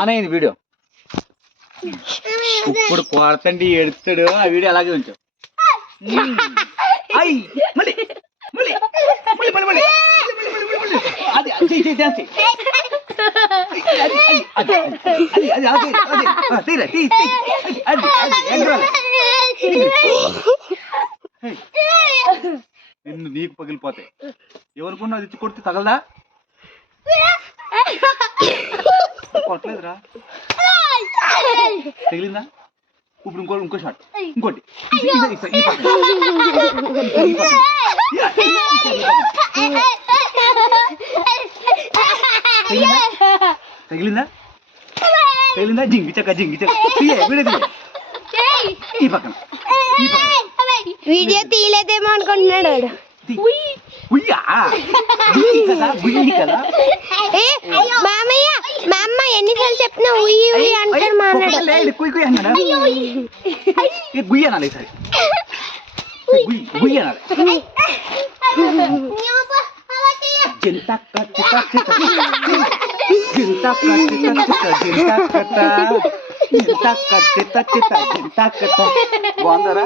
ఆనైంది video. ఇప్పుడు కొడతండి ఎడుతాడు. ఆ video అలాగే ఉంచు. నిన్ను నీకు పగిలిపోతాయి. ఎవరికన్నా అది ఇచ్చి కొడితే తగలదా? కొట్టలేదురా. తగిలిందా? ఇప్పుడు ఇంకో షాట్. ఇంకోటి తగిలిందా? తగిలిందా? జింగి చక్క ఈ పక్కన వీడియో తీయలేదేమో అనుకుంటున్నాడు. మామయ్య మా అమ్మ ఎన్నిసార్లు చెప్పినా ఉయ్యి ఉయ్యి అంటాడు మా అన్నాడు. గుయ్యి అనాలి సరే. గుయ్యి అనాలి. బాగుందరా?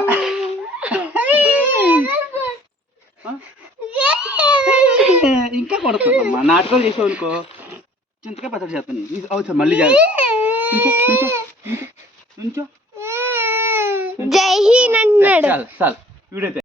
ఇంకా కొడుతుందమ్మా. నాటకాలు చేసావు అనుకో చింతకాయ పచ్చడి చేస్తాను. అవును మళ్ళీ జై హింద్ అన్నాడు. చాలు వీడైతే